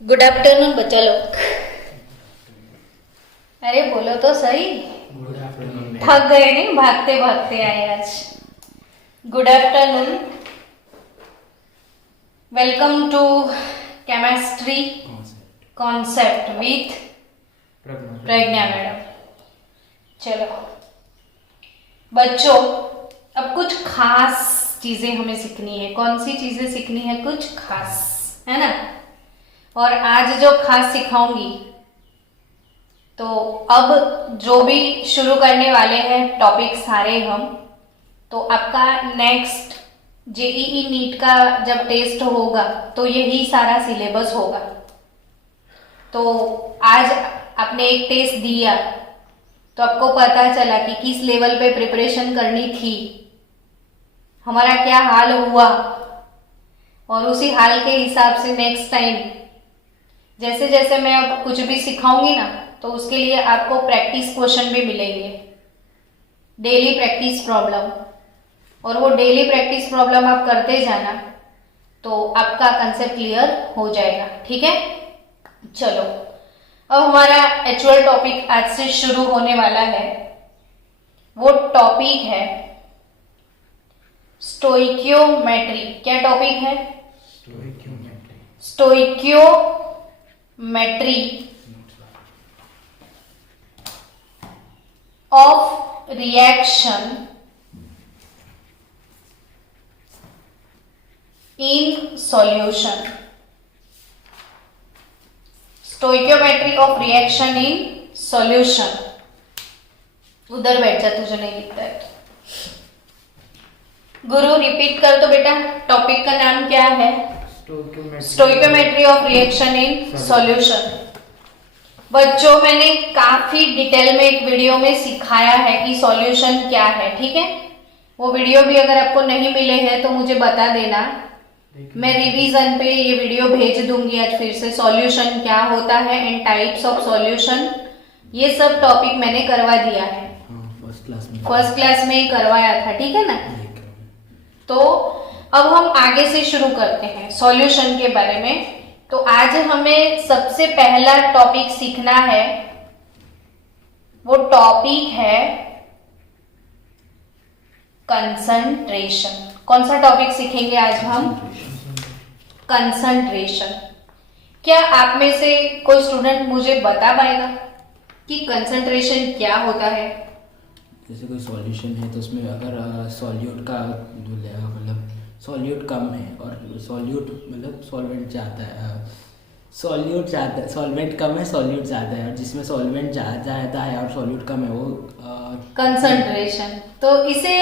Good afternoon बच्चा लोग। अरे बोलो तो सही। Good afternoon. थक गए नहीं, भागते भागते आए आज। Good afternoon, welcome to chemistry concept with Pragya madam. चलो बच्चों, अब कुछ खास चीजें हमें सीखनी है। कौन सी चीजें सीखनी है? कुछ खास, है ना। और आज जो खास सिखाऊंगी, तो अब जो भी शुरू करने वाले हैं टॉपिक सारे हम, तो आपका नेक्स्ट जेईई नीट का जब टेस्ट होगा तो यही सारा सिलेबस होगा। तो आज आपने एक टेस्ट दिया तो आपको पता चला कि किस लेवल पे प्रिपरेशन करनी थी, हमारा क्या हाल हुआ, और उसी हाल के हिसाब से नेक्स्ट टाइम जैसे जैसे मैं अब कुछ भी सिखाऊंगी ना, तो उसके लिए आपको प्रैक्टिस क्वेश्चन भी मिलेंगे, डेली प्रैक्टिस प्रॉब्लम। और वो डेली प्रैक्टिस प्रॉब्लम आप करते जाना तो आपका कंसेप्ट क्लियर हो जाएगा। ठीक है, चलो अब हमारा एक्चुअल टॉपिक आज से शुरू होने वाला है। वो टॉपिक है स्टोइकियोमेट्री। क्या टॉपिक है? Stoichiometry of reaction in solution. Stoichiometry of reaction in solution. उधर बैठ जा, तुझे नहीं लिखता है तो। गुरु रिपीट कर तो बेटा, टॉपिक का नाम क्या है? Stoichiometry of reaction in solution. बच्चों, मैंने काफी डिटेल में एक वीडियो में सिखाया है कि सॉल्यूशन क्या है। ठीक है, वो वीडियो भी अगर आपको नहीं मिले हैं तो मुझे बता देना, मैं रिवीजन पे ये वीडियो भेज दूंगी आज फिर से। सॉल्यूशन क्या होता है एंड टाइप्स ऑफ सॉल्यूशन, ये सब टॉपिक मैंने करवा दिया है। फर्स्ट क्लास में ही करवाया था, ठीक है ना। तो अब हम आगे से शुरू करते हैं सॉल्यूशन के बारे में। तो आज हमें सबसे पहला टॉपिक सीखना है, वो टॉपिक है कंसंट्रेशन। कौन सा टॉपिक सीखेंगे आज हम? कंसंट्रेशन। क्या आप में से कोई स्टूडेंट मुझे बता पाएगा कि कंसंट्रेशन क्या होता है? जैसे कोई सॉल्यूशन है तो उसमें अगर सॉल्यूट का मतलब सॉल्यूट कम है और सॉल्यूट मतलब सॉल्वेंट ज़्यादा है, सॉल्यूट ज़्यादा, सॉल्वेंट कम है सॉल्यूट ज़्यादा है, और जिसमें सॉल्वेंट ज़्यादा है और सॉल्यूट कम है वो कंसंट्रेशन। तो इसे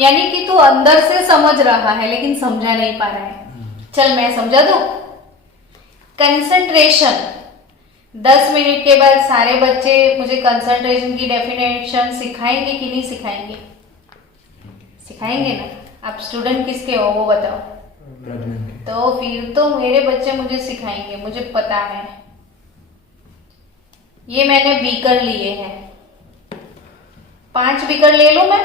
यानी कि तू अंदर से समझ रहा है लेकिन समझा नहीं पा रहा है। चल मैं समझा दूं। कंसंट्रेशन 10 मिनट के बाद सारे बच्चे मुझे कंसंट्रेशन की डेफिनेशन सिखाएंगे कि नहीं सिखाएंगे? सिखाएंगे ना। आप स्टूडेंट किसके हो वो बताओ। तो फिर तो मेरे बच्चे मुझे सिखाएंगे, मुझे पता है। ये मैंने बीकर लिए हैं, 5 बीकर ले लूं मैं?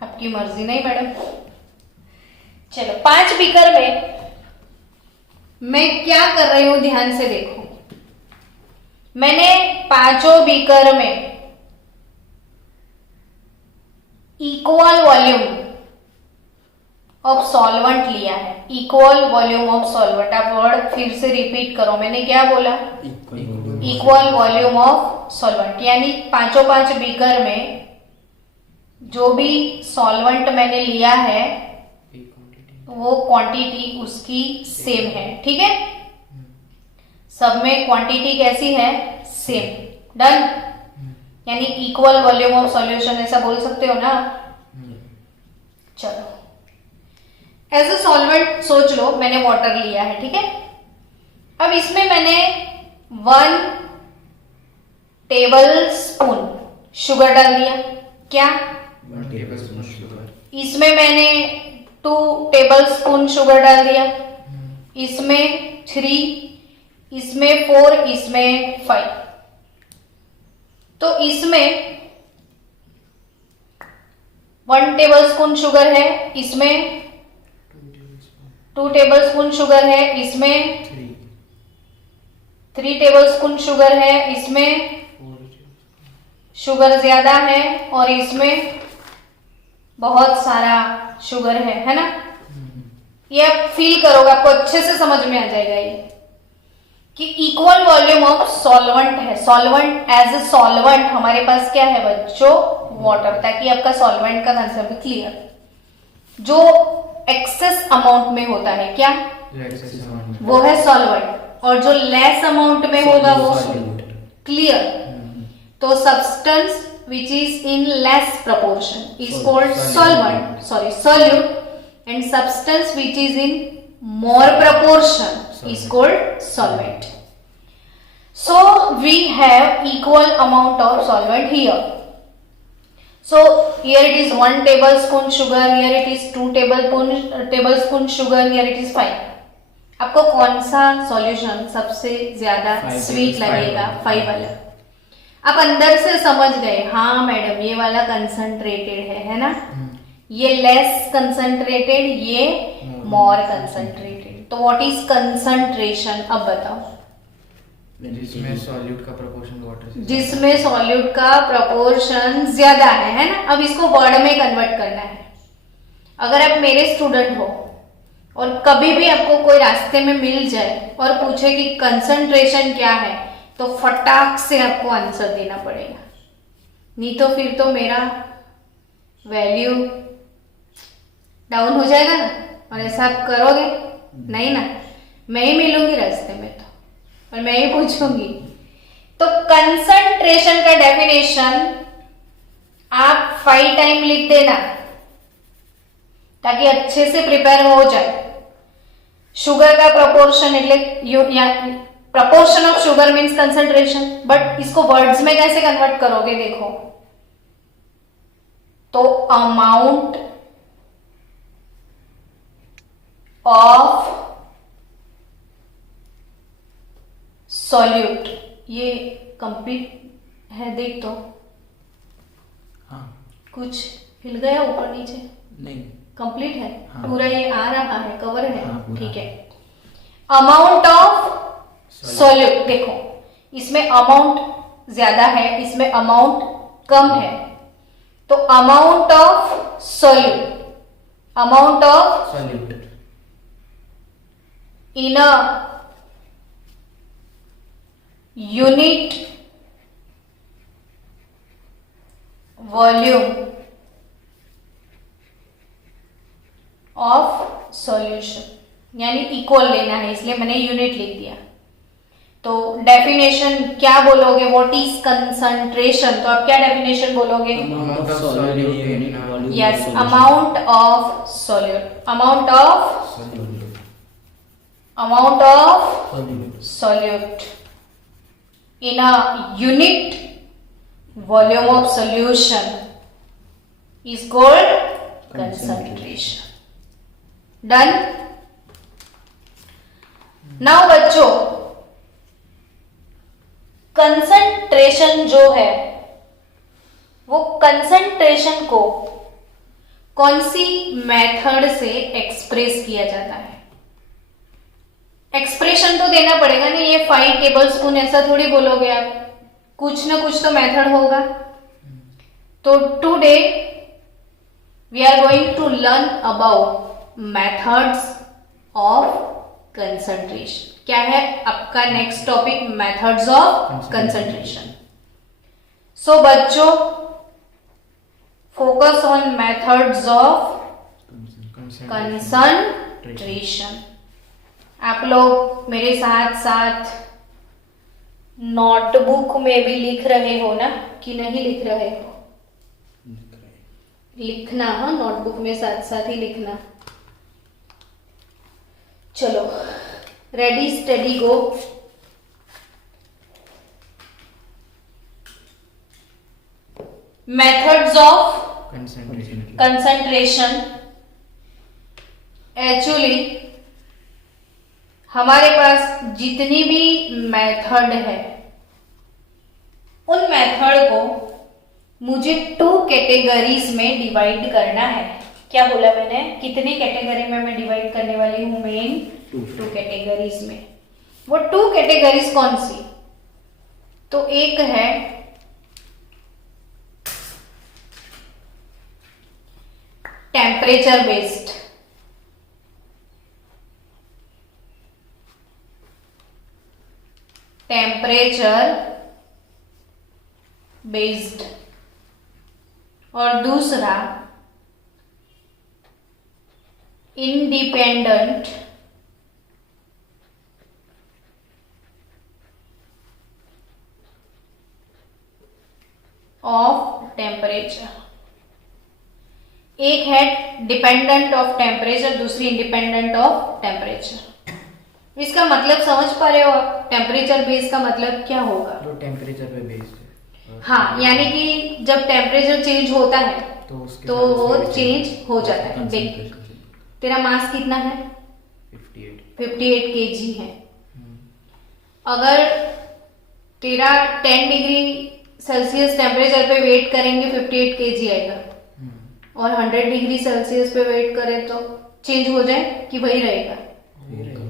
आपकी मर्जी। नहीं मैडम, चलो 5 बीकर में मैं क्या कर रही हूं ध्यान से देखो। मैंने पांचों बीकर में इक्वल वॉल्यूम ऑफ सॉल्वेंट लिया है। Equal volume of solvent. आप वर्ड फिर से रिपीट करो, मैंने क्या बोला? Equal volume of solvent. यानी पांचों 5 बीकर में जो भी सॉल्वेंट मैंने लिया है वो क्वांटिटी उसकी सेम है। ठीक है, सब में क्वांटिटी कैसी है? सेम। डन। यानी इक्वल वॉल्यूम ऑफ सॉल्यूशन ऐसा बोल सकते हो ना। चलो एज अ सॉल्वेंट सोच लो, मैंने वाटर लिया है। ठीक है, अब इसमें मैंने 1 टेबल स्पून शुगर डाल दिया। क्या? 1 टेबल स्पून शुगर। इसमें मैंने 2 टेबल स्पून शुगर डाल दिया। इसमें 3, इसमें 4, इसमें 5। तो इसमें 1 टेबल स्पून शुगर है, इसमें 2 टेबलस्पून शुगर है, इसमें 3 टेबलस्पून शुगर है, इसमें शुगर ज्यादा है और इसमें बहुत सारा शुगर है ना। ये आप फील करोगे, आपको अच्छे से समझ में आ जाएगा ये कि इक्वल वॉल्यूम ऑफ सॉल्वेंट है। सॉल्वेंट एज ए सॉल्वेंट हमारे पास क्या है बच्चों, वाटर, ताकि आपका सॉल्वेंट का कंसेप्ट क्लियर। जो एक्सेस अमाउंट में होता है क्या, वो है सॉल्वेंट, और जो लेस अमाउंट में होगा वो क्लियर। तो substance which is in less proportion is called solvent, solute, and substance which is in more proportion is called solvent. So we have equal amount of solvent here. So here it is 1 tablespoon sugar, here it is 2 tablespoon sugar, here it is 5. आपको कौन सा solution सबसे ज्यादा sweet लगेगा, 5 वाला। आप अंदर से समझ गए, हाँ मैडम ये वाला कंसंट्रेटेड है ना, ये लेस कंसंट्रेटेड, ये मोर कंसंट्रेटेड। तो व्हाट इज कंसंट्रेशन, अब बताओ। जिसमें सॉल्यूट का प्रोपोर्शन वाटर से, जिसमें सॉल्यूट का प्रोपोर्शन ज्यादा है ना। अब इसको वर्ड में कन्वर्ट करना है। अगर आप मेरे स्टूडेंट हो और कभी भी आपको कोई रास्ते में मिल जाए और पूछे कि कंसंट्रेशन क्या है, तो फटाक से आपको आंसर देना पड़ेगा, नहीं तो फिर तो मेरा वैल्यू डाउन हो जाएगा ना। और ऐसा आप करोगे नहीं ना, मैं ही मिलूंगी रास्ते में तो, और मैं ही पूछूंगी। तो कंसंट्रेशन का डेफिनेशन आप 5 टाइम लिख देना ताकि अच्छे से प्रिपेयर हो जाए। शुगर का proportion proportion of sugar means concentration, but इसको वर्ड्स में कैसे कन्वर्ट करोगे देखो, तो अमाउंट ऑफ सॉल्यूट, ये कंप्लीट है, देख तो हाँ, कुछ हिल गया ऊपर नीचे, नहीं कंप्लीट है। हाँ। पूरा ये आ रहा है, कवर है, हाँ, पूरा। ठीक है। अमाउंट ऑफ सॉल्यूट, देखो इसमें अमाउंट ज्यादा है, इसमें अमाउंट कम है, तो amount of solute, amount of solute in a unit volume of solution, यानी इक्वल लेना है, इसलिए मैंने यूनिट लिख दिया। तो डेफिनेशन क्या बोलोगे, व्हाट इज कंसंट्रेशन, तो आप क्या डेफिनेशन बोलोगे, amount of solute, yes, amount of solute, amount of solute in a unit volume of solution is called concentration. Done. Now बच्चों, कंसंट्रेशन जो है वो कंसंट्रेशन को कौन सी मेथड से एक्सप्रेस किया जाता है। एक्सप्रेशन तो देना पड़ेगा ना, ये 5 टेबलस्पून ऐसा थोड़ी बोलोगे आप, कुछ ना कुछ तो मेथड होगा। तो today we are going to learn about methods of concentration. क्या है आपका next topic, methods of concentration. So बच्चों, focus on methods of concentration. आप लोग मेरे साथ साथ नोटबुक में भी लिख रहे हो ना, कि नहीं लिख रहे हो? लिखना, हाँ, नोटबुक में साथ साथ ही लिखना। चलो, ready steady go. Methods of concentration. Actually हमारे पास जितनी भी मेथड है, उन मेथड को मुझे 2 कैटेगरीज में डिवाइड करना है। क्या बोला मैंने, कितनी कैटेगरी में मैं डिवाइड करने वाली हूँ, मेन टू कैटेगरीज में। वो 2 कैटेगरीज कौन सी, तो एक है टेम्परेचर बेस्ड, और दूसरा इंडिपेंडेंट ऑफ टेम्परेचर। एक है डिपेंडेंट ऑफ टेम्परेचर, दूसरी इंडिपेंडेंट ऑफ टेम्परेचर। इसका मतलब समझ पा रहे हो आप, टेम्परेचर बेस का मतलब क्या होगा? जो टेम्परेचर पे बेस्ड है। हाँ, यानी कि जब टेम्परेचर चेंज होता है तो उसके तो साथ वो उसमें चेंज हो जाता है। देख, concentration। तेरा मास कितना है? 58 kg है। अगर तेरा 10 डिग्री सेल्सियस टेम्परेचर पे वेट करेंगे 58 kg आएगा, और 100 डिग्री सेल्सियस पे वेट करें तो चेंज हो जाए कि वही रहेगा?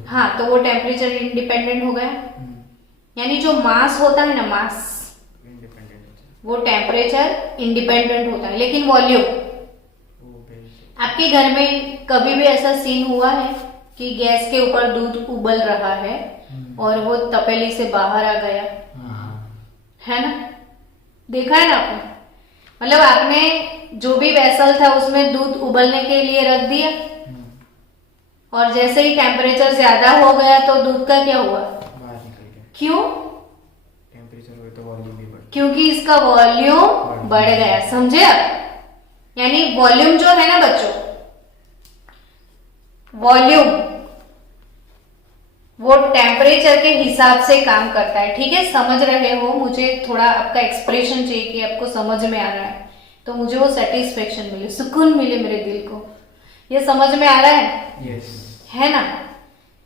हाँ, तो वो टेम्परेचर इंडिपेंडेंट हो गया। यानी जो मास होता है ना, मास, वो टेम्परेचर इंडिपेंडेंट होता है। लेकिन वॉल्यूम, आपके घर में कभी भी ऐसा सीन हुआ है कि गैस के ऊपर दूध उबल रहा है और वो तपेली से बाहर आ गया, है ना? देखा है ना आपने? मतलब आपने जो भी वेसल था उसमें दूध उबलने के लिए रख दिया, और जैसे ही टेम्परेचर ज्यादा हो गया तो दूध का क्या हुआ? बाहर निकल गया। क्यों? टेम्परेचर हुए तो वॉल्यूम भी बढ़, क्योंकि इसका वॉल्यूम बढ़ गया। समझे आप? यानी वॉल्यूम जो है ना बच्चों, वॉल्यूम वो टेम्परेचर के हिसाब से काम करता है। ठीक है, समझ रहे हो? मुझे थोड़ा आपका एक्सप्रेशन चाहिए कि आपको समझ में आ रहा है, तो मुझे वो सेटिस्फेक्शन मिले, सुकून मिले मेरे दिल को। ये समझ में आ रहा है? यस। है ना?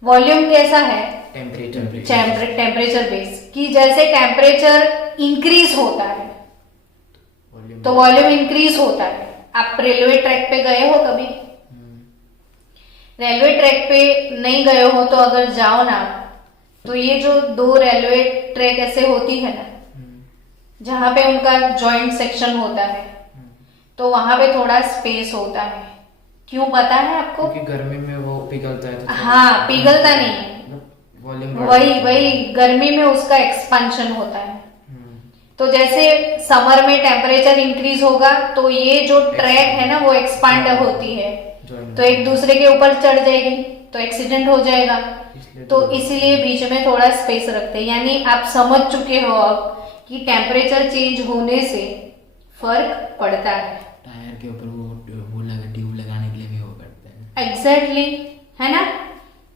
वॉल्यूम कैसा है? टेम्परेचर बेस कि जैसे टेम्परेचर इंक्रीज होता है वॉल्यूम तो वॉल्यूम इंक्रीज होता है। आप रेलवे ट्रैक पे गए हो कभी? रेलवे ट्रैक पे नहीं गए हो तो अगर जाओ ना, तो ये जो 2 रेलवे ट्रैक ऐसे होती है ना, जहां पे उनका जॉइंट सेक्शन होता है, तो वहां पे थोड़ा स्पेस होता है। क्यों पता है आपको? क्योंकि गर्मी में वो पिघलता है तो हाँ, पिघलता नहीं है, वॉल्यूम वही गर्मी में उसका एक्सपांशन होता है। तो जैसे समर में टेम्परेचर इंक्रीज होगा तो ये जो ट्रैक है ना वो एक्सपांड होती है, तो एक दूसरे के ऊपर चढ़ जाएगी तो एक्सीडेंट हो जाएगा। तो इसीलिए बीच में थोड़ा स्पेस रखते हैं। यानी आप समझ चुके हो अब कि टेम्परेचर चेंज होने से फर्क पड़ता है। टायर के ऊपर वो ट्यूब लगाने के लिए भी वो करते हैं। एग्जैक्टली, है ना?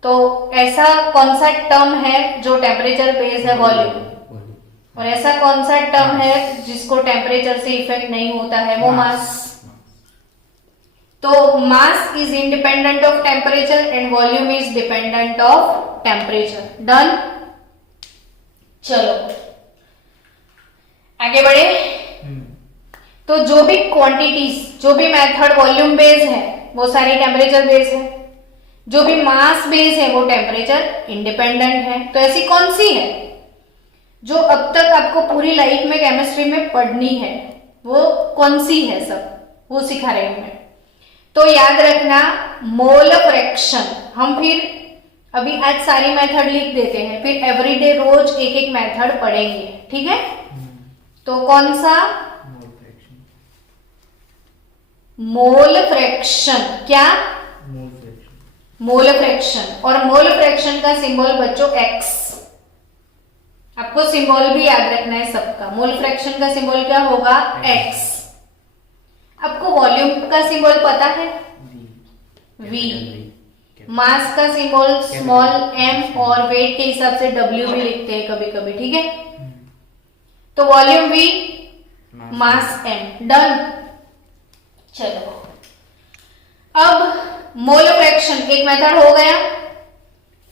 तो ऐसा कौन सा टर्म है जो टेम्परेचर बेस्ड है? वॉल्यूम। और ऐसा कौन सा टर्म है जिसको टेम्परेचर से इफेक्ट नहीं होता है? वो मास। तो mass is independent of temperature and volume is dependent of temperature. Done? चलो आगे बढ़े। तो जो भी क्वांटिटीज, जो भी मेथड वॉल्यूम बेस है वो सारी टेम्परेचर बेस है, जो भी मास बेस है वो टेम्परेचर इंडिपेंडेंट है। तो ऐसी कौन सी है जो अब तक आपको पूरी लाइफ में केमिस्ट्री में पढ़नी है? वो कौन सी है? सब वो सिखा रही हूं मैं। तो याद रखना, मोल फ्रैक्शन। हम फिर अभी आज सारी मेथड लिख देते हैं, फिर एवरीडे रोज एक एक मेथड पढ़ेंगे। ठीक है? तो कौन सा? Mole fraction. क्या? Mole fraction. और मोल फ्रैक्शन का सिंबल बच्चों एक्स। आपको सिंबल भी याद रखना है सबका। मोल फ्रैक्शन का सिंबल क्या होगा? एक्स। आपको वॉल्यूम का सिंबल पता है? वी। मास का सिंबल स्मॉल एम, और वेट के हिसाब से डब्ल्यू भी लिखते हैं कभी कभी। ठीक है? तो volume V, mass M. Done? चलो अब मोल फ्रैक्शन एक मेथड हो गया,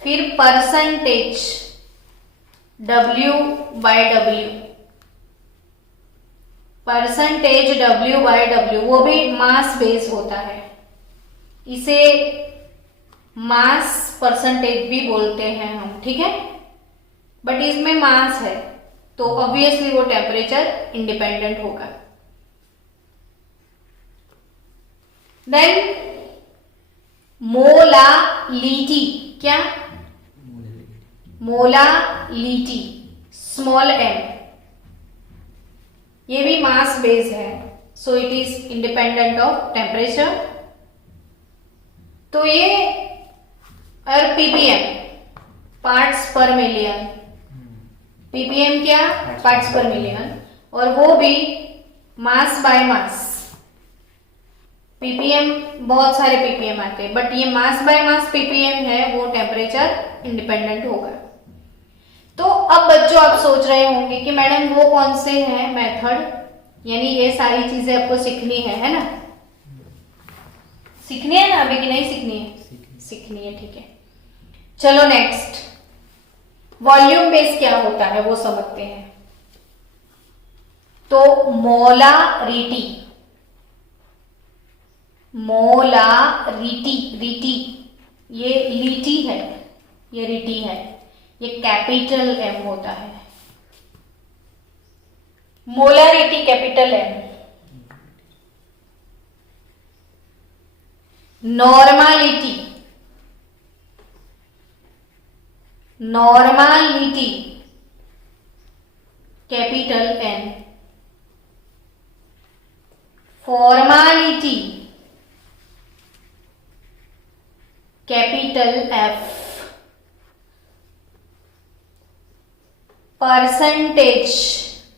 फिर percentage W by W, percentage W by W, वो भी मास बेस होता है। इसे मास परसेंटेज भी बोलते हैं हम, ठीक है, बट इसमें मास है तो ऑब्वियसली वो टेम्परेचर इंडिपेंडेंट होगा। देन मोलालिटी, क्या? मोलालिटी, स्मॉल m, ये भी मास बेस्ड है, so it is independent of temperature. तो ये और ppm, पार्ट्स पर मिलियन, ppm क्या? पार्ट्स पर मिलियन, और वो भी मास बाय मास। ppm बहुत सारे ppm आते हैं, बट ये मास बाय मास ppm है, वो टेम्परेचर इंडिपेंडेंट होगा। तो अब बच्चों आप सोच रहे होंगे कि मैडम वो कौन से हैं मेथड, यानी ये सारी चीजें आपको सीखनी है ना? सीखनी है ना अभी कि नहीं सीखनी है? सीखनी है, ठीक है। चलो नेक्स्ट, वॉल्यूम बेस क्या होता है वो समझते हैं। तो मोलारिटी, मोलारिटी, रीटी, ये लीटी है, ये रीटी है, ये कैपिटल M होता है। Molarity capital M। Normality, normality capital N। Formality capital F। Percentage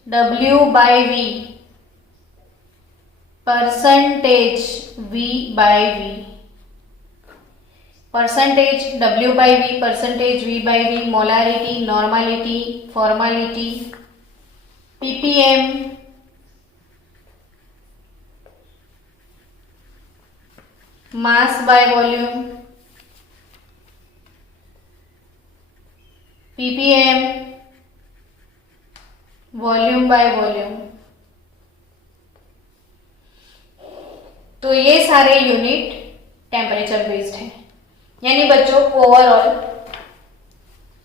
W/V, percentage V/V, percentage W/V, percentage V/V, molarity, normality, formality, ppm, mass by volume, ppm, volume by volume. तो ये सारे unit temperature based हैं। यानी बच्चों overall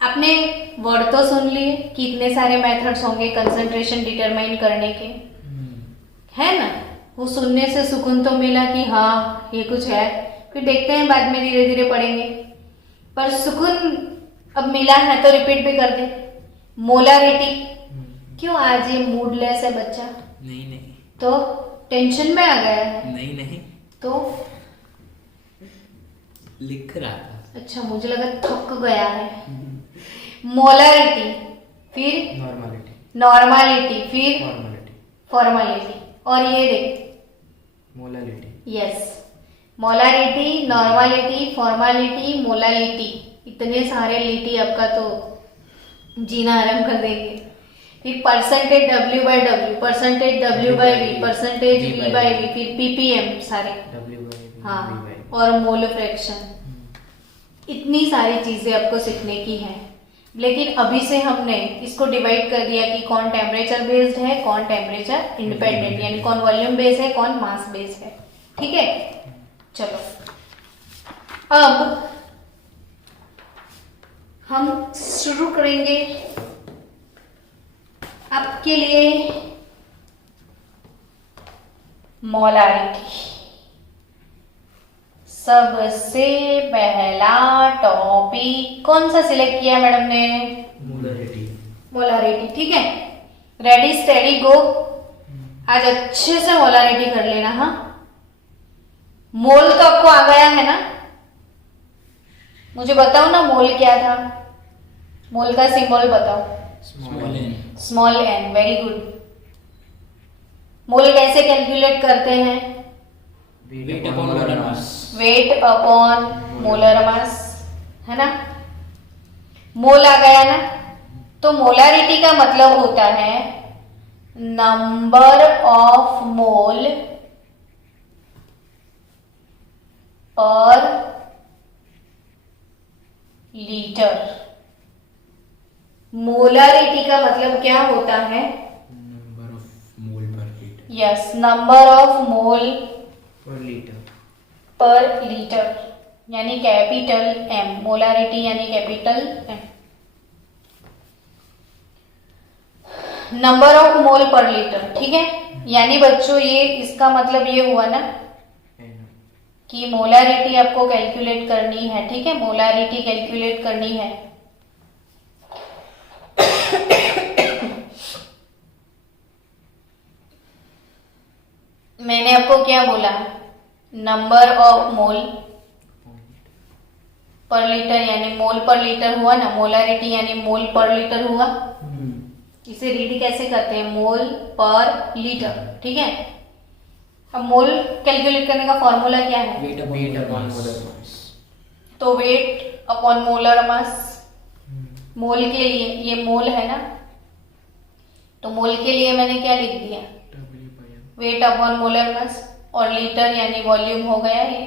आपने word तो सुन लिए, कितने सारे मेथड्स होंगे कंसंट्रेशन डिटरमाइन करने के, है ना? वो सुनने से सुकून तो मिला कि हाँ ये कुछ है, फिर देखते हैं बाद में धीरे धीरे पढ़ेंगे, पर सुकून अब मिला है तो रिपीट भी कर दे। मोलारिटी, क्यों आज ये मूडलेस है बच्चा? नहीं नहीं, तो टेंशन में आ गया है? नहीं नहीं, तो लिख रहा था। अच्छा, मुझे लगा थक गया है। मोलारिटी, फिर नॉर्मालिटी, नॉर्मालिटी, फिर फॉर्मालिटी, फॉर्मालिटी, और ये देख molality. Yes, molarity, normality, formality, molality, इतने सारे लिटी आपका तो जीना आराम कर देंगे। फिर percentage W/W, percentage W/V, percentage V/V, फिर ppm सारे, W/V, हाँ, V/V। और मोल फ्रैक्शन। इतनी सारी चीजें आपको सीखने की है, लेकिन अभी से हमने इसको डिवाइड कर दिया कि कौन टेम्परेचर बेस्ड है, कौन टेम्परेचर इंडिपेंडेंट, यानी कौन वॉल्यूम बेस्ड है, कौन मास बेस्ड है, ठीक है। चलो अब हम शुरू करेंगे आपके लिए मोलारिटी। सबसे पहला टॉपिक कौन सा सिलेक्ट किया मैडम ने? मोलारिटी। मोलारिटी, ठीक है। रेडी स्टेडी गो। आज अच्छे से मोलारिटी कर लेना। हाँ, मोल तो आपको आ गया है ना? मुझे बताओ ना मोल क्या था? मोल का सिंबल बताओ। Small N. Small N, very good. Mole कैसे कैलकुलेट करते हैं? Weight upon molar mass. Weight upon molar mass, है ना? मोल आ गया ना? तो मोलारिटी का मतलब होता है number of mole per litre. Molarity का मतलब क्या होता है? Number of mole per litre. Yes, number of mole per litre per litre यानी कैपिटल एम, मोलारिटी यानी capital M, number of mole per litre, ठीक है। यानी बच्चों ये इसका मतलब ये हुआ ना कि मोलारिटी आपको कैलकुलेट करनी है, ठीक है, मोलारिटी कैलकुलेट करनी है। मैंने आपको क्या बोला, number of mole per litre यानी मोल पर लीटर हुआ ना, मोलारिटी यानी मोल पर लीटर हुआ। इसे रीड कैसे करते हैं, मोल पर लीटर, ठीक है। अब मोल कैलकुलेट करने का फॉर्मूला क्या है, वेट अपॉन मोलर मास। तो वेट अपॉन मोलर मास। मोल के लिए ये मोल है ना, तो मोल के लिए मैंने क्या लिख दिया, वेट अपॉन मोलर मास, और लीटर यानी वॉल्यूम हो गया ये।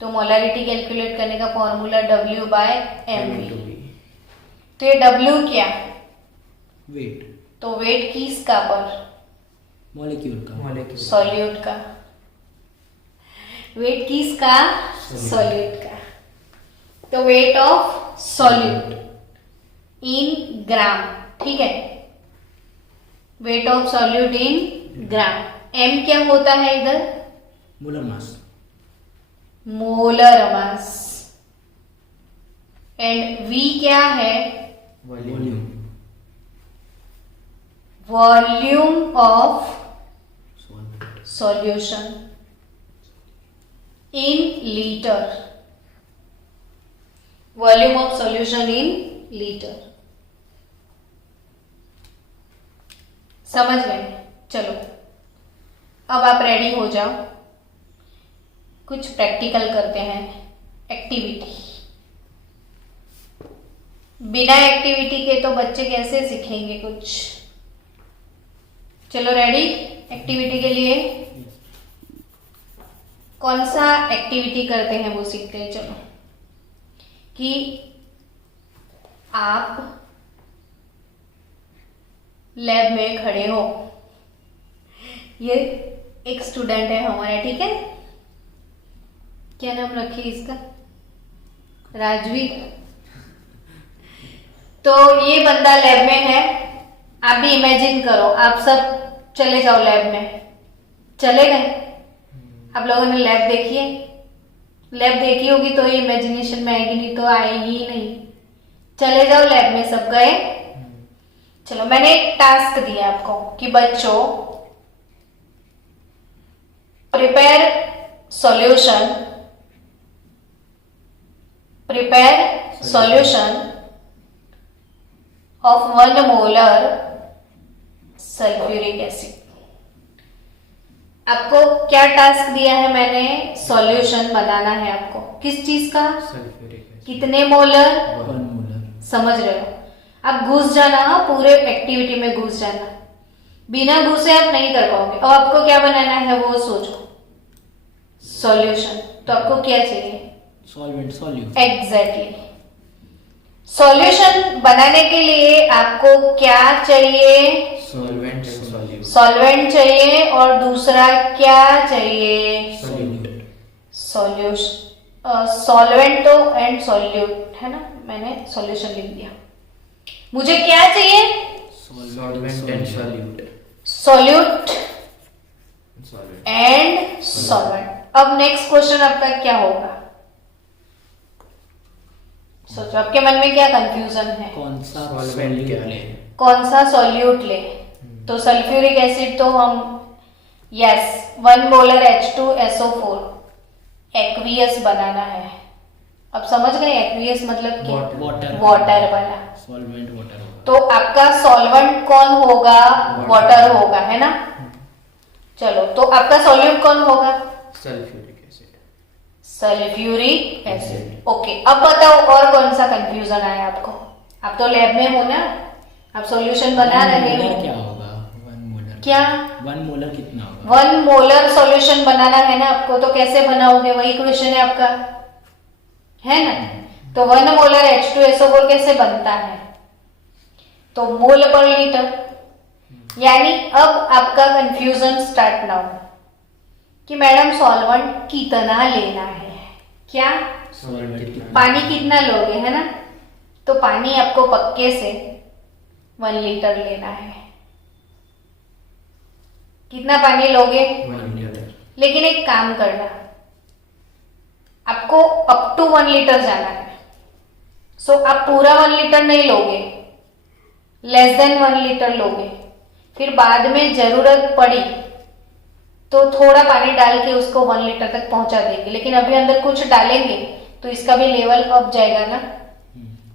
तो मोलारिटी कैलकुलेट करने का फॉर्मूला W बाय mv। तो ये W क्या, वेट, तो वेट किसका पर, मॉलिक्यूल का, सॉल्यूट का। वेट किसका, सॉल्यूट का। तो वेट ऑफ सॉल्यूट इन ग्राम, ठीक है, weight of solute in gram. m क्या होता है इधर, molar mass, molar mass, and v क्या है, volume, volume of solution in litre, volume of solution in litre. समझ गए, चलो अब आप रेडी हो जाओ, कुछ प्रैक्टिकल करते हैं, एक्टिविटी। बिना एक्टिविटी के तो बच्चे कैसे सीखेंगे कुछ। चलो रेडी, एक्टिविटी के लिए कौन सा एक्टिविटी करते हैं वो सीखते हैं। चलो कि आप लैब में खड़े हो, ये एक स्टूडेंट है हमारा, ठीक है, क्या नाम रखिए इसका, राजवीर। तो ये बंदा लैब में है, आप भी इमेजिन करो, आप सब चले जाओ लैब में, चले गए। आप लोगों ने लैब देखी है, लैब देखी होगी तो ये इमेजिनेशन में आएगी, नहीं तो आएगी ही नहीं। चले जाओ लैब में, सब गए। चलो मैंने एक टास्क दिया आपको कि बच्चों prepare solution, prepare solution of 1 molar sulphuric acid. आपको क्या टास्क दिया है मैंने, सॉल्यूशन बनाना है आपको, किस चीज का, कितने मोलर, 1 मोलर। समझ रहे हो, आप घुस जाना, पूरे एक्टिविटी में घुस जाना, बिना घुसे आप नहीं कर पाओगे। अब आपको क्या बनाना है वो सोचो, सॉल्यूशन। तो आपको क्या चाहिए, सॉल्वेंट, सॉल्यूट। एग्जैक्टली, सॉल्यूशन बनाने के लिए आपको क्या चाहिए, सॉल्वेंट एंड सॉल्यूट, सॉल्वेंट चाहिए, और दूसरा क्या चाहिए, सॉल्यूट। सॉल्यूशन, सॉल्वेंट तो एंड सॉल्यूट है ना, मैंने सॉल्यूशन लिख दिया। मुझे क्या चाहिए, solvent and solute, solute solvent. And solvent. अब नेक्स्ट क्वेश्चन आपका क्या होगा, सोचो आपके मन में क्या कंफ्यूजन है, कौन सा सॉल्वेंट क्या सॉल्यूट है? ले, कौन सा सॉल्यूट ले। तो सल्फ्यूरिक एसिड तो हम, यस, 1 मोलर H2SO4 एक्वियस बनाना है। अब समझ गए एक्वियस मतलब क्या, वाटर, वाटर वाला। सॉल्वेंट वाटर होगा। तो आपका सॉल्वेंट कौन होगा, वाटर होगा, है ना। चलो तो आपका सॉल्यूट कौन होगा, sulphuric acid, sulphuric acid. Okay, अब बताओ और कौन सा कंफ्यूजन आया आपको, आप तो लैब में हो ना, आप सॉल्यूशन बना रहे हो। क्या होगा 1 मोलर, क्या 1 मोलर कितना होगा, 1 मोलर सॉल्यूशन बनाना है ना आपको, तो कैसे बनाओगे, वही क्वेश्चन है आपका, है ना। तो 1 मोलर H2SO4 कैसे बनता है, तो मोल पर लीटर। यानी अब आपका कंफ्यूजन स्टार्ट नाउ, कि मैडम सॉल्वेंट कितना लेना है, क्या पानी कितना लोगे, है ना। तो पानी आपको पक्के से 1 लीटर लेना है। कितना पानी लोगे? 1 लीटर। लेकिन एक काम करना, आपको अप टू 1 लीटर जाना है। सो आप पूरा 1 लीटर नहीं लोगे, लेस देन 1 लीटर लोगे। फिर बाद में जरूरत पड़ी तो थोड़ा पानी डाल के उसको 1 लीटर तक पहुंचा देंगे, लेकिन अभी अंदर कुछ डालेंगे तो इसका भी लेवल अप जाएगा ना।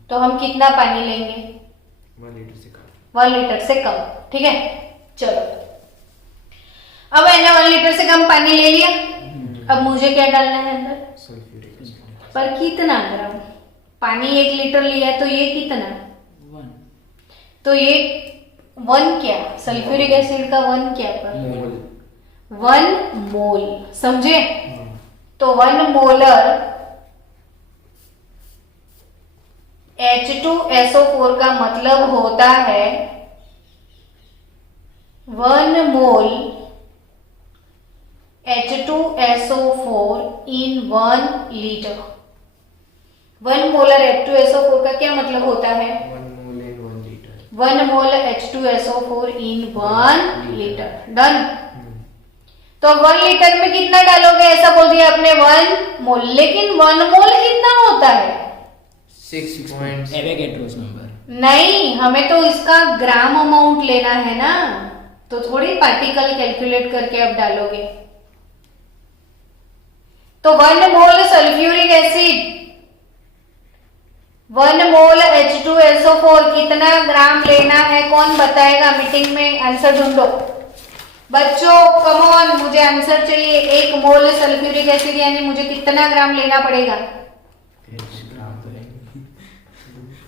तो हम कितना पानी लेंगे? 1 लीटर से कम। 1 लीटर से कम, ठीक है। चलो, अब मैंने 1 लीटर से कम पानी ले लिया। अब मुझे क्या डालना है अंदर? Sulphuric acid. पर कितना ग्राम? पानी 1 लीटर लिया है तो ये कितना? 1 तो ये 1 क्या, सल्फ्यूरिक एसिड का 1 क्या पर? मोल। 1 मोल, समझे। तो 1 मोलर H2SO4 का मतलब होता है 1 मोल H2SO4 in 1 litre. 1 molar H2SO4 का क्या मतलब होता है? 1 मोल इन 1 litre. 1 mole H2SO4 in 1 litre. Done. तो 1 लीटर में कितना डालोगे? ऐसा बोल दिया आपने 1 मोल, लेकिन 1 मोल कितना होता है? 6 एवोगैड्रोस नंबर। नहीं, हमें तो इसका ग्राम अमाउंट लेना है ना, तो थोड़ी पार्टिकल कैलकुलेट करके अब डालोगे। तो 1 मोल सल्फ्यूरिक एसिड, 1 मोल H2SO4 कितना ग्राम लेना है? कौन बताएगा? मीटिंग में आंसर ढूंढो बच्चों, कम ऑन, मुझे आंसर चाहिए। 1 मोल सल्फ्यूरिक एसिड यानी मुझे कितना ग्राम लेना पड़ेगा?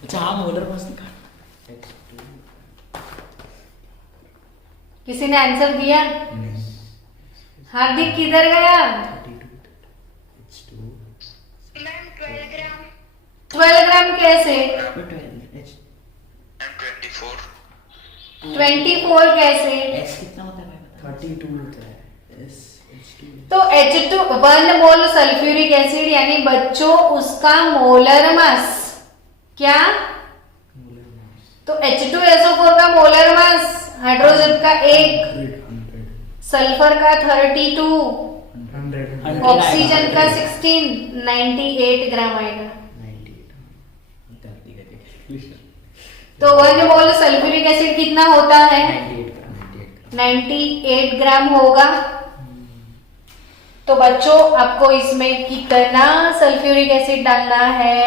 अच्छा हाँ, मोलर मास निकाल। किसी ने आंसर दिया? हार्दिक किधर गया? 12 ग्राम कैसे? 24 कैसे? एस कितना होता है भाई बता। 32 होता है। एस H2 तो H2 1 मोल सल्फ्यूरिक एसिड यानी बच्चों उसका मोलर मास क्या? तो H2SO4 का मोलर मास, हाइड्रोजन का 1, 100 सल्फर का 32, 100 ऑक्सीजन का 16, 98 ग्राम आएगा। 98 तो 1 मोल सल्फ्यूरिक एसिड कितना होता है? 98 98 ग्राम होगा। तो बच्चों आपको इसमें कितना सल्फ्यूरिक एसिड डालना है?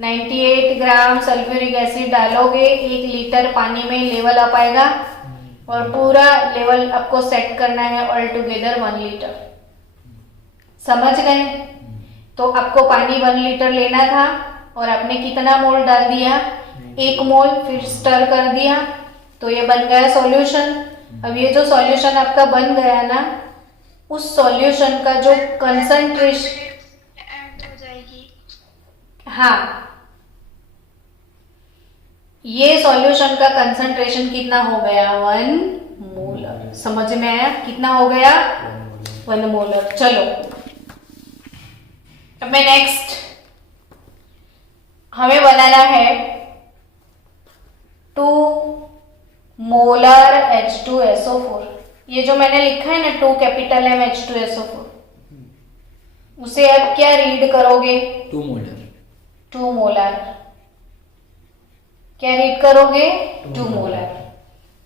98 ग्राम सल्फ्यूरिक एसिड डालोगे, 1 लीटर पानी में लेवल आ पाएगा और पूरा लेवल आपको सेट करना है ऑल टुगेदर 1 लीटर। समझ गए? तो आपको पानी 1 लीटर लेना था और आपने कितना मोल डाल दिया? 1 मोल। फिर स्टर कर दिया तो ये बन गया सॉल्यूशन। अब ये जो सॉल्यूशन आपका बन गया ना, उस सॉल्यूशन का जो कंसंट्रेशन, हाँ, ये सॉल्यूशन का कंसंट्रेशन कितना हो गया? 1 मोलर। समझ में आया? कितना हो गया? 1 मोलर। चलो अब मैं नेक्स्ट, हमें बनाना है 2 मोलर H2SO4। ये जो मैंने लिखा है ना 2 कैपिटल M H2SO4, उसे अब क्या रीड करोगे? 2 मोलर। 2 मोलर। क्या रीड करोगे? 2 मोलर।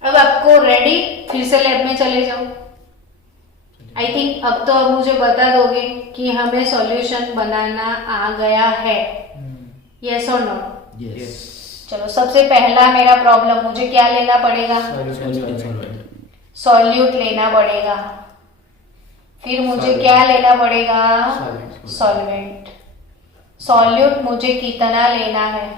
अब आपको रेडी, फिर से लैब में चले जाओ। आई थिंक अब तो अब मुझे बता दोगे कि हमें सॉल्यूशन बनाना आ गया है, यस और नो? यस। चलो सबसे पहला मेरा प्रॉब्लम, मुझे क्या लेना पड़ेगा? सॉल्यूट लेना पड़ेगा। फिर मुझे क्या लेना पड़ेगा? सॉल्वेंट। सॉल्यूट मुझे कितना लेना है?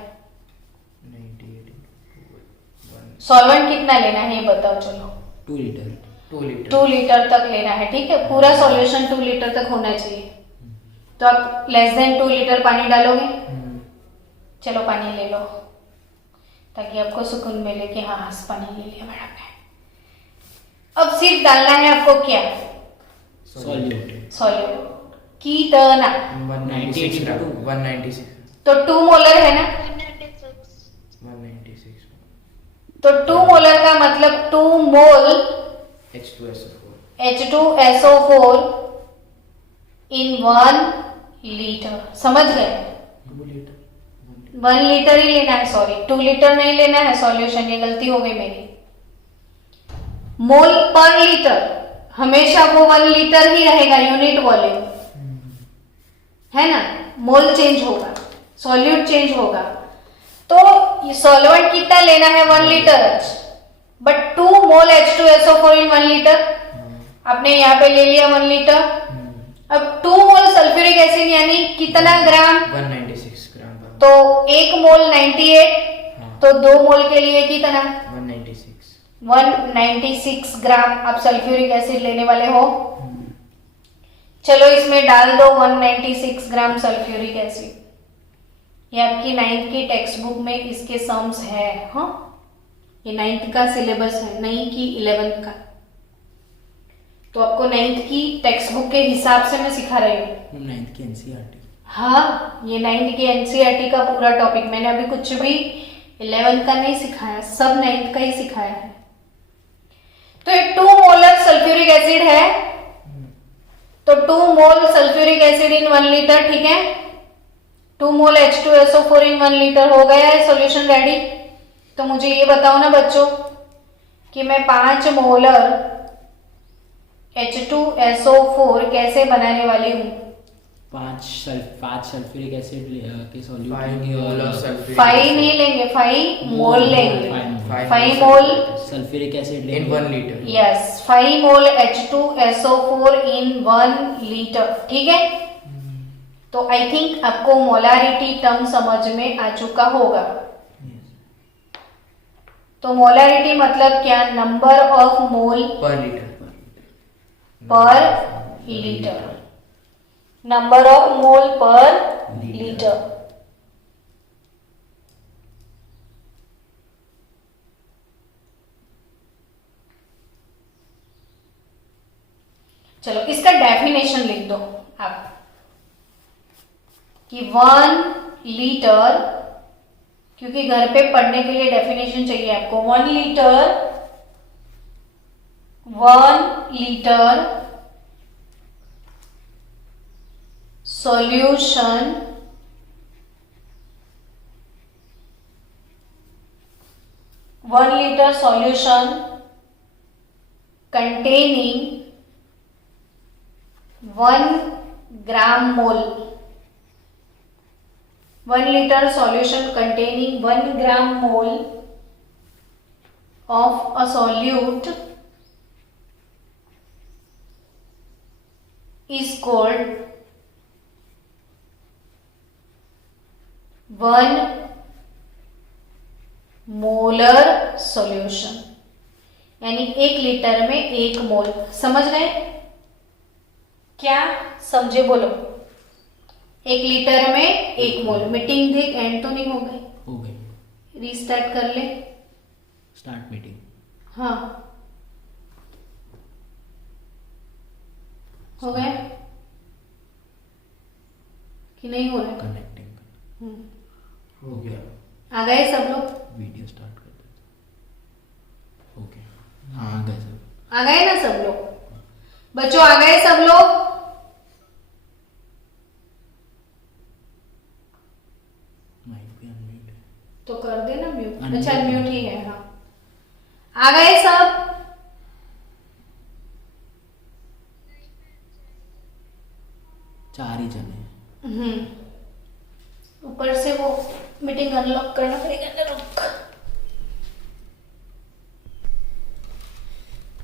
सॉल्वेंट कितना लेना है ये बताओ। चलो 2 लीटर। 2 लीटर तक लेना है, ठीक है। पूरा सॉल्यूशन 2 लीटर तक होना चाहिए। तो आप लेस देन 2 लीटर पानी डालोगे। चलो पानी ले लो ताकि आपको सुकून मिले कि हाँ पानी ले लिया मैडम ने। अब सिर्फ डालना है आपको क्या? सॉल्यूट कितना 196 ग्राम 196 तो 2 मोलर है ना 196 तो 2 मोलर का मतलब 2 मोल H2SO4 H2SO4 इन 1 लीटर समझ गए 1 लीटर ही लेना है सॉरी 2 लीटर नहीं लेना है सॉल्यूशन ये गलती हो गई मेरी मोल पर लीटर हमेशा वो 1 लीटर ही रहेगा यूनिट वॉल्यूम है ना मोल चेंज होगा सॉल्यूट चेंज होगा तो ये सॉल्वेंट कितना लेना है 1 litre but 2 mole H2SO4 in 1 litre आपने यहाँ पे ले लिया 1 लीटर अब 2 मोल सल्फ्यूरिक एसिड यानी कितना ग्राम 196 ग्राम तो 1 मोल 98 तो 2 मोल के लिए कितना 196 ग्राम आप सल्फ्यूरिक एसिड लेने वाले हो चलो इसमें डाल दो 196 ग्राम सल्फ्यूरिक एसिड ये आपकी 9th की टेक्स्ट बुक में इसके सम्स है हाँ ये 9th का सिलेबस है नहीं कि 11th का तो आपको 9th की टेक्स्ट बुक के हिसाब से मैं सिखा रही हूँ 9th की एनसीईआरटी हाँ ये 9th की एनसीईआरटी का पूरा टॉपिक मैंने अभी कुछ भी 11th का नहीं सिखाया सब 9th का ही सिखाया है तो ये 2 मोलर सल्फ्यूरिक एसिड है तो 2 मोल सल्फ्यूरिक एसिड इन 1 लीटर ठीक है 2 मोल H2SO4 इन 1 लीटर हो गया है सॉल्यूशन रेडी तो मुझे ये बताओ ना बच्चों कि मैं 5 मोलर H2SO4 कैसे बनाने वाली हूँ 5 सल्फ्यूरिक एसिड के सॉल्यूट 5 नहीं लेंगे 5 मोल लेंगे 5 mole sulphuric acid in 1 liter yes 5 mole H2SO4 in 1 litre ठीक है तो आई थिंक आपको मोलारिटी टर्म समझ में आ चुका होगा तो मोलारिटी मतलब क्या number of mole per liter number of mole per litre चलो इसका डेफिनेशन लिख दो आप कि 1 लीटर क्योंकि घर पे पढ़ने के लिए डेफिनेशन चाहिए आपको 1 litre solution containing 1 gram mole 1 liter solution containing 1 gram mole of a solute is called 1 molar solution यानी 1 लीटर में 1 मोल समझ गए क्या समझे बोलो 1 लीटर में 1 मोल मीटिंग देख एंड तो नहीं हो गई रीस्टार्ट कर ले स्टार्ट मीटिंग हाँ हो गया कि नहीं हो रहा कनेक्टिंग हो गया आ गए सब लोग वीडियो स्टार्ट कर देते ओके हाँ आ गए सब आ गए ना सब लोग बच्चों आ गए सब लोग माइक भी अनम्यूट है तो कर देना म्यूट Unmute अच्छा है। म्यूट ही है हाँ आ गए सब चार ही जने हैं ऊपर से वो मीटिंग अनलॉक करना पड़ेगा ना रुक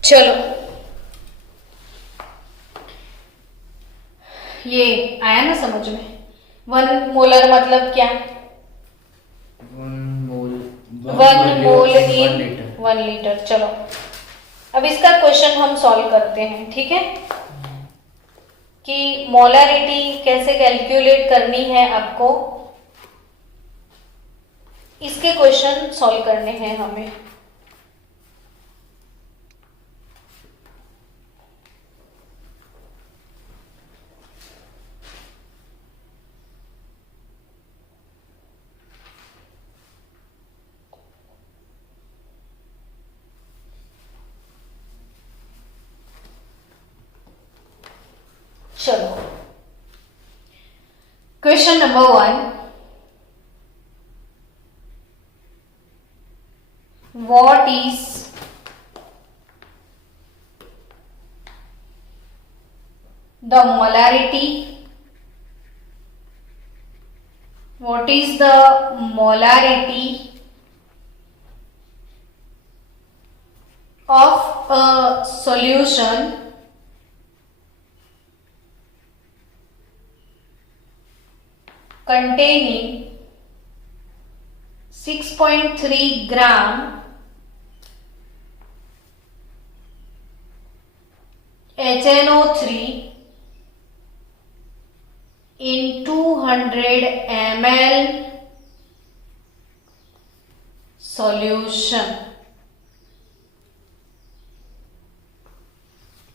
चलो ये आया ना समझ में 1 मोलर मतलब क्या 1 mole 1 mole in in 1 liter 1 litre चलो अब इसका क्वेश्चन हम सॉल्व करते हैं ठीक है कि मोलारिटी कैसे कैलकुलेट करनी है आपको इसके क्वेश्चन सॉल्व करने हैं हमें चलो question number 1, what is the molarity? What is the molarity of a solution containing 6.3 gram HNO3 in 200 ml solution?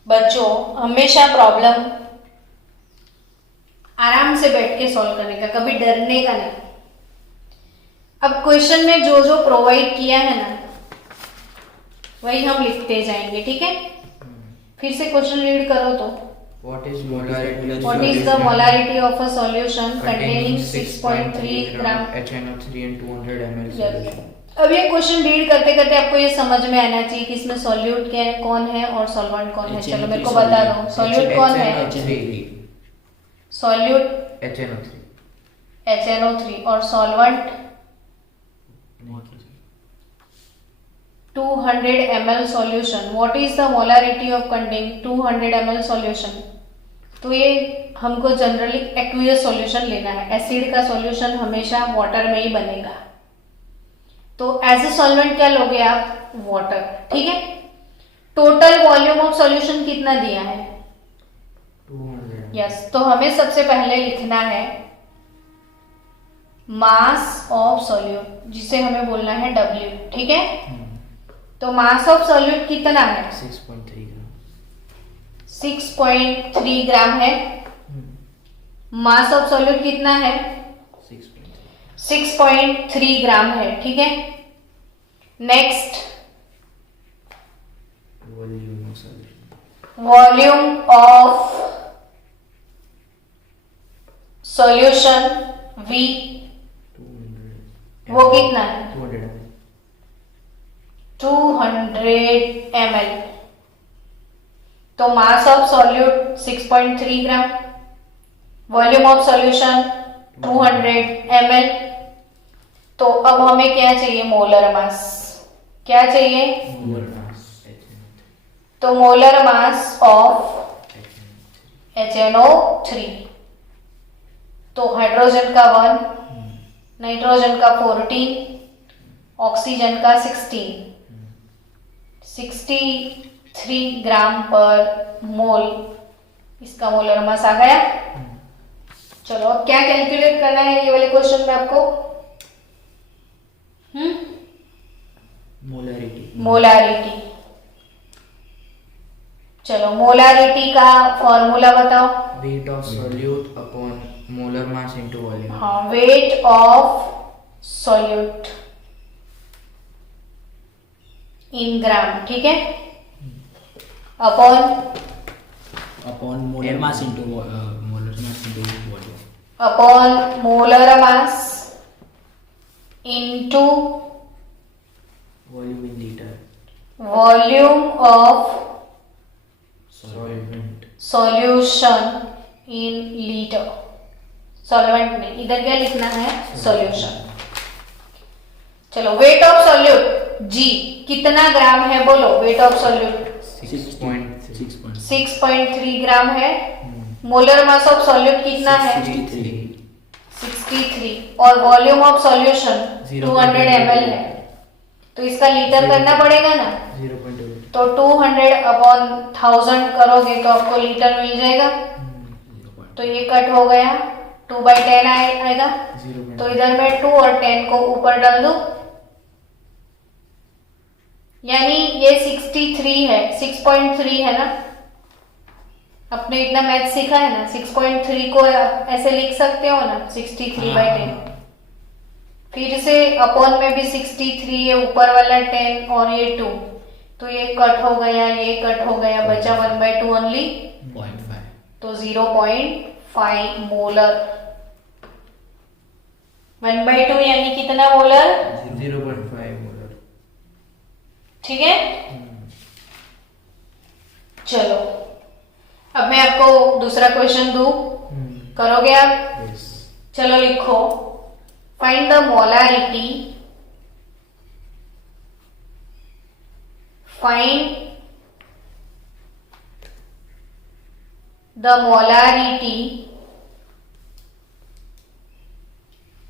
बच्चों हमेशा प्रॉब्लम आराम से बैठ के सॉल्व करने का, कभी डरने का नहीं। अब क्वेश्चन में जो जो प्रोवाइड किया है ना वही हम लिखते जाएंगे, ठीक है। फिर से क्वेश्चन रीड करो तो What is molarity? What is the molarity of a solution containing 6.3 gram HNO3 and 200 ml Yes. solution? अब ये क्वेश्चन रीड करते करते आपको ये समझ में आना चाहिए कि इसमें सॉल्यूट क्या है, कौन है और सॉल्वेंट कौन है। चलो मेरे को बता दो, सॉल्यूट कौन है? सॉल्यूट HNO3 HNO3 और solvent 200 ml solution. What is the molarity of containing 200 ml solution? तो ये हमको जनरली एक्वियस सॉल्यूशन लेना है। एसिड का सॉल्यूशन हमेशा वाटर में ही बनेगा, तो एज ए सॉल्वेंट क्या लोगे आप? वाटर, ठीक है। टोटल वॉल्यूम ऑफ सॉल्यूशन कितना दिया है? 200 यस, तो हमें सबसे पहले लिखना है मास ऑफ सॉल्यूट, जिसे हमें बोलना है W, ठीक है। तो मास ऑफ सॉल्यूट कितना है? 6.3 ग्राम 6.3 ग्राम है। मास ऑफ सॉल्यूट कितना है? 6.3 ग्राम है, ठीक है। Next, volume of solution volume of solution V, 200 वो कितना है? 200 ml 200 ml। तो mass of solute 6.3 gram, volume of solution 200 ml। तो अब हमें क्या चाहिए? Molar mass. क्या चाहिए? मोलर मास तो मोलर मास ऑफ HNO3। तो हाइड्रोजन का 1, नाइट्रोजन का 14, ऑक्सीजन का 16, 63 ग्राम पर मोल इसका मोलर मास आ गया। चलो अब क्या कैलकुलेट करना है ये वाले क्वेश्चन में आपको? मोलारिटी। चलो मोलारिटी का फॉर्मूला बताओ। Weight of solute upon molar mass into volume. हाँ, वेट ऑफ सॉल्यूट इन ग्राम, ठीक है, upon molar mass into volume, upon molar mass into volume in litre volume of solvent solution in litre. Solvent नहीं, इधर क्या लिखना है? Solution. चलो weight of solute G कितना ग्राम है? बोलो वेट ऑफ सॉल्यूट 6.3 ग्राम है। मोलर मास ऑफ सॉल्यूट कितना है? 63। और वॉल्यूम ऑफ सॉल्यूशन 200 ml है, तो इसका लीटर करना पड़ेगा ना। 0.2 तो 200 अपॉन 1000 करोगे तो आपको लीटर मिल जाएगा। तो ये कट हो गया, 2/10 आएगा। तो इधर मैं 2 और 10 को ऊपर डाल दूं, यानी ये 63 है, 6.3 है ना। अपने इतना मैथ सीखा है ना, 6.3 को आप ऐसे लिख सकते हो ना, 63/10। फिर से अपॉन में भी 63 है, ऊपर वाला 10 और ये 2, तो ये कट हो गया, ये कट हो गया, बचा 1/2 ओनली। तो 0.5 मोलर। 1/2 यानी कितना मोलर? 0.5 मोलर। ठीक है, चलो अब मैं आपको दूसरा क्वेश्चन दूं, करोगे आप? यस। चलो लिखो, find the molarity, find the molarity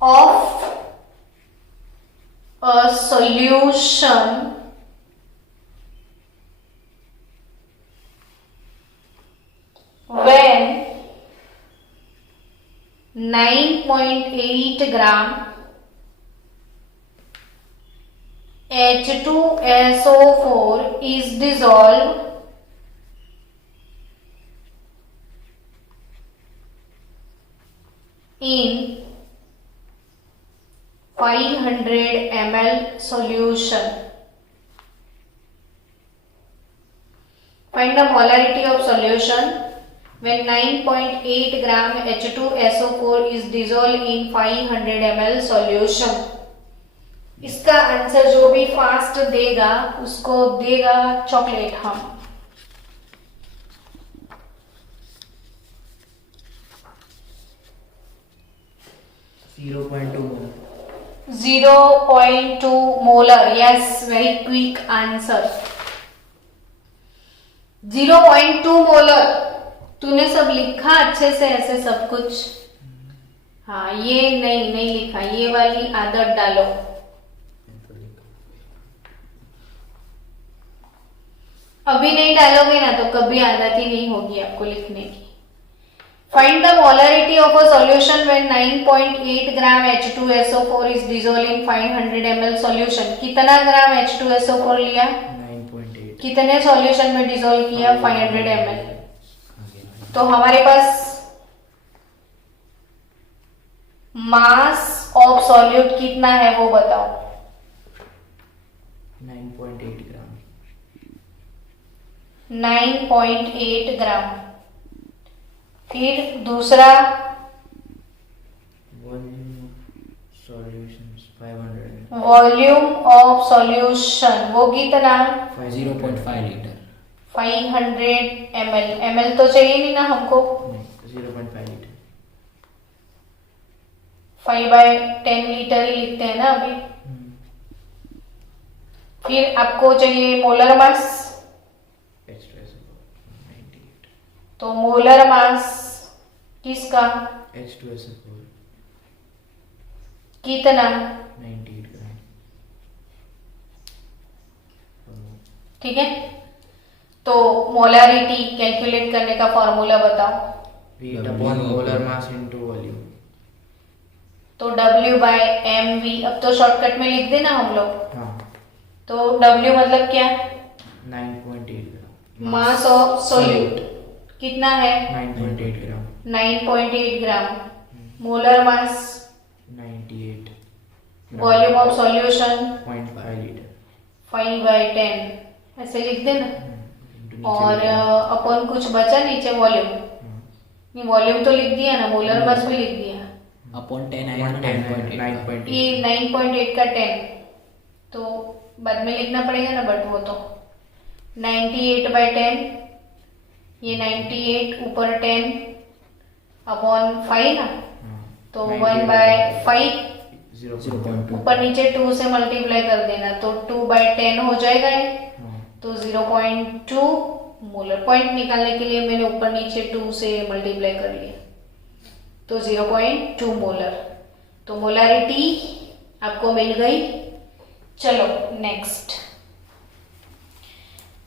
of a solution when 9.8 gram H2SO4 is dissolved in 500 ml solution. Find the molarity of solution when 9.8 gram H2SO4 is dissolved in 500 ml solution. इसका answer जो भी fast देगा उसको देगा chocolate हम। 0.2 molar. 0.2 molar. Yes, very quick answer. 0.2 molar. तूने सब लिखा अच्छे से ऐसे सब कुछ? हाँ, ये नहीं लिखा, ये वाली आदत डालो। अभी नहीं डालोगे ना तो कभी आदत ही नहीं होगी आपको लिखने की। Find the molarity of a solution when 9.8 gram H2SO4 is dissolved in 500 ml solution. कितना ग्राम H2SO4 लिया? 9.8। कितने सॉल्यूशन में डिसॉल्व किया? 500 ml। तो हमारे पास मास ऑफ सॉल्यूट कितना है वो बताओ। 9.8 ग्राम। 9.8 ग्राम। फिर दूसरा वॉल्यूम ऑफ सॉल्यूशन वो कितना? 0.5 लीटर। 500 ml। ml तो चाहिए नहीं ना हमको, 0.5 लीटर। 5/10 लीटर ही लिखते हैं ना अभी। फिर आपको चाहिए मोलर मास, तो मोलर मास किसका? H2SO4 कितना? 98 ग्राम। ठीक है, तो मोलारिटी कैलकुलेट करने का फॉर्मूला बताओ। Wait upon molar mass into volume. तो W/mv। अब तो शॉर्टकट में लिख देना हम लोग। हाँ। तो W मतलब क्या? 9.8 ग्राम। मास ऑफ सॉल्यूट कितना है? 9.8 gram. 9.8 gram. Molar mass 98। Volume of solution 0.5 litre. 5/10 ऐसे लिख देना। नीचे और लिखा। अपन कुछ बचा नीचे वॉल्यूम, नहीं वॉल्यूम तो लिख दिया ना, मोलर मास भी लिख दिया। अपॉन 10 आएगा ना 9.8। ये 9.8 का 10 तो बाद में लिखना पड़ेगा ना, बट वो तो 98/10, ये 98 ऊपर 10 अपॉन 5 ना, तो 1/5 0.2। ऊपर नीचे 2 से मल्टीप्लाई कर देना तो 2/10 हो जाएगा ये। तो 0.2 मोलर। पॉइंट निकालने के लिए मैंने ऊपर नीचे 2 से मल्टीप्लाई कर लिया, तो 0.2 मोलर। तो मोलारिटी आपको मिल गई। चलो नेक्स्ट।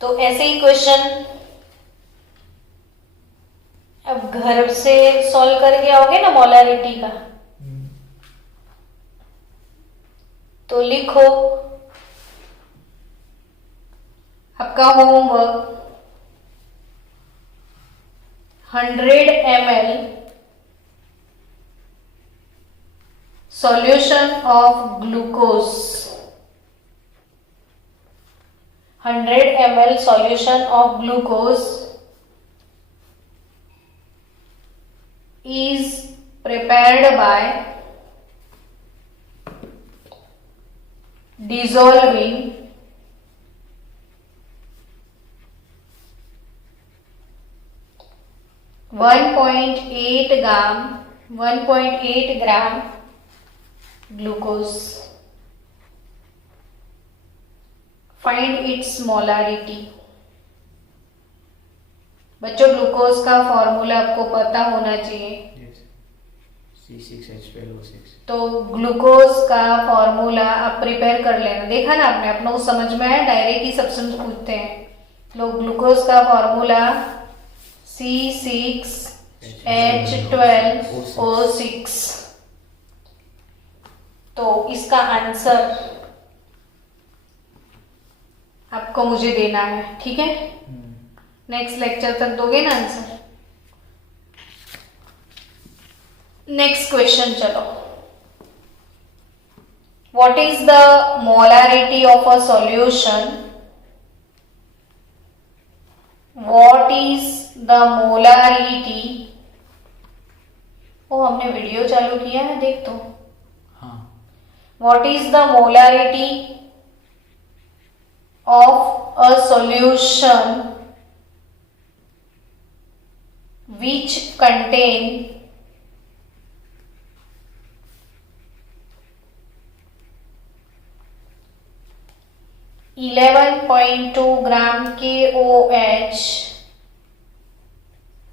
तो ऐसे ही क्वेश्चन अब घर से सॉल्व करके आओगे ना मोलारिटी का, तो लिखो आपका homework 100 ml solution of glucose, 100 ml solution of glucose is prepared by dissolving 1.8 gram glucose. Find its molarity. बच्चों ग्लूकोज का फॉर्मूला आपको पता होना चाहिए. C6H12O6. तो ग्लूकोज का फॉर्मूला आप प्रिपेयर कर लेना. देखा ना आपने, अपना वो समझ में आया. डायरेक्ट ही सब्सटेंस पूछते हैं. तो ग्लूकोज का फॉर्मूला C6H12O6. तो इसका आंसर आपको मुझे देना है, ठीक है. नेक्स्ट लेक्चर तक दोगे ना आंसर. नेक्स्ट क्वेश्चन चलो. What is the molarity of a solution? What is the molarity? ओ हमने वीडियो चालू किया है, देख तो. हाँ. What is the molarity of a solution which contain 11.2 gram KOH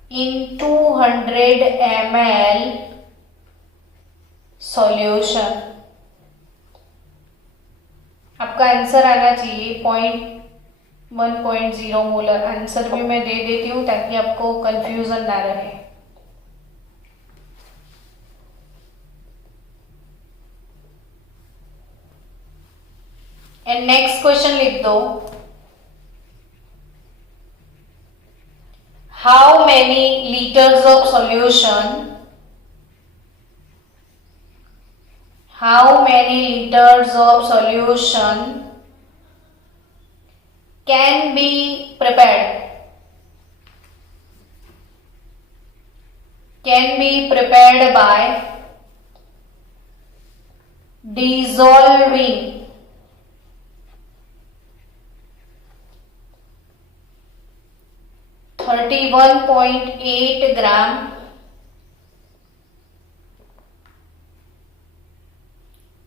in 200 ml solution. आपका आंसर आना चाहिए 1.0 मोलर. आंसर भी मैं दे देती हूँ ताकि आपको कंफ्यूजन ना रहे. एंड नेक्स्ट क्वेश्चन लिख दो. How many litres of solution? How many litres of solution can be prepared? Can be prepared by dissolving 31.8 gram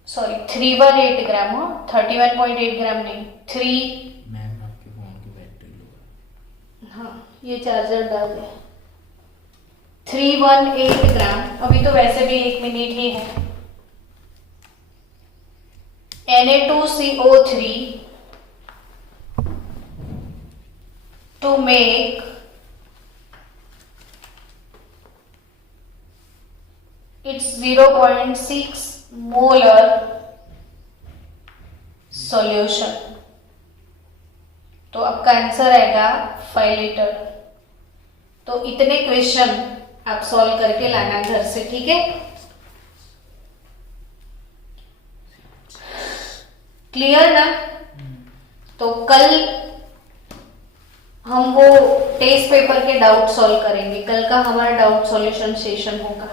sorry 318 ग्राम. हो 31.8 ग्राम नहीं, 3. मैम आपके फोन की बैटरी लो. हाँ ये चार्जर डाल दे. 318 ग्राम. अभी तो वैसे भी 1 मिनट ही है. Na2CO3 to make its 0.6 molar solution. तो आपका आंसर आएगा 5 लीटर. तो इतने क्वेश्चन आप सॉल्व करके लाना घर से, ठीक है. क्लियर ना? तो कल हम वो टेस्ट पेपर के डाउट सॉल्व करेंगे. कल का हमारा डाउट सॉल्यूशन सेशन होगा.